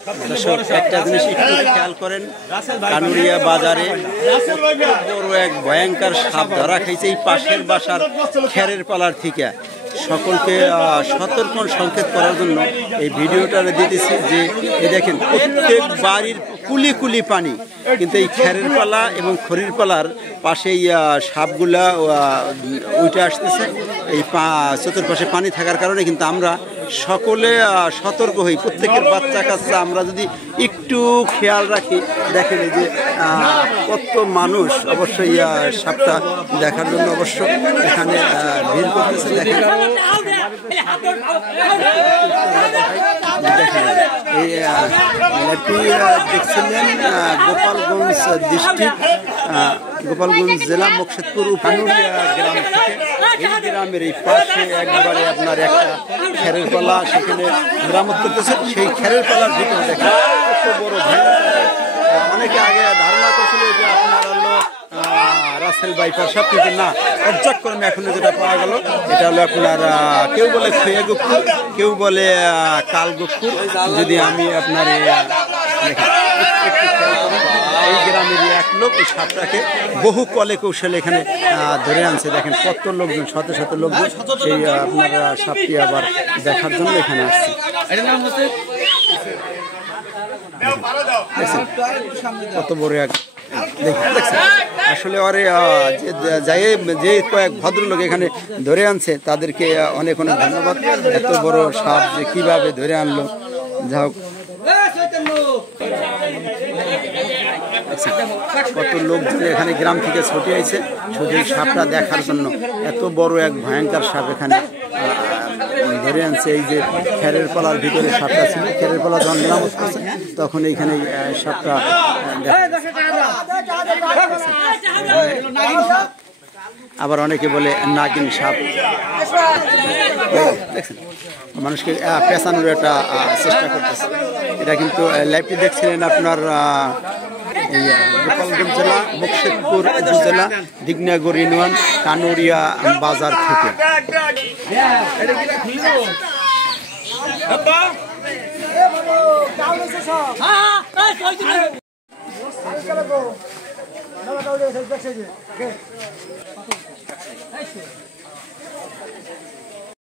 একটা জিনিস একটু খেয়াল করেন, কানুরিয়া বাজারে বড় এক ভয়ঙ্কর সাপ ধরা খাইছে এই পাশের বাসার খেরের পালার থেকে। সকলকে সতর্ক সংকেত করার জন্য এই ভিডিওটা দিতেছি যে এই দেখেন প্রত্যেক বাড়ির কুলি কুলি পানি, কিন্তু এই খেরের পালা এবং খড়ির পালার পাশেই সাপগুলা উঠে আসতেছে। এই চতুর্পাশে পানি থাকার কারণে কিন্তু আমরা সকলে সতর্ক হই, প্রত্যেকের বাচ্চা কাচ্চা আমরা যদি একটু খেয়াল রাখি। দেখেন এই যে কত মানুষ অবশ্যই সাপটা দেখার জন্য অবশ্য এখানে ভিড় করতেছে। দেখেন এই দেখছিলেন গোপালগঞ্জ ডিস্ট্রিক্ট, গোপালগঞ্জ জেলা মুকশেদপুর কানুরিয়া গ্রাম থেকে। এই গ্রামের এই পাশে একবারে আপনার একটা খেরের পালা সেখানে মেরামত করতেছে। সেই খেরের পালার ভিতরে দেখেন কত বড় অনেকে আগে ধারণা করছিল যে আপনার হলো রাসেল বাইপার সব, কিন্তু না, পর্যায়ক্রমে এখন যেটা পাওয়া গেল এটা হলো আপনার কেউ বলে খৈয়া গুকুর, কেউ বলে কাল গুকুর। যদি আমি আপনার এই গ্রামের এক লোক এই সাপটাকে বহু কলে কৌশলে এখানে ধরে আনছে। দেখেন কত লোকজন, শত শত লোকজন সেই আপনার সাপটি আবার দেখার জন্য এখানে আসছে। কত বড় এক দেখছেন আসলে ওরে যে কয়েক ভদ্রলোক এখানে ধরে আনছে তাদেরকে অনেক অনেক ধন্যবাদ। এত বড় সাপ যে কিভাবে ধরে আনলো, যা হোক কত লোকজন এখানে গ্রাম থেকে ছুটে আইছে শুধু সাপটা দেখার জন্য। এত বড় এক ভয়ঙ্কর সাপ এখানে ধরে আনছে। এই যে খেরের পালার ভিতরে সাপটা ছিল, খেরের পালা যখন মেরামত করছে তখন এইখানে সাপটা আবার অনেকে বলে নাগিন সাপ। দেখছেন মানুষকে পেঁচানোর একটা চেষ্টা করতেছে। এটা কিন্তু লাইভটি দেখছিলেন আপনার এই গোপালগঞ্জ জেলা মুকশেদপুর উপজেলা দিগনাগর ইউনিয়ন কানুরিয়া বাজার থেকে।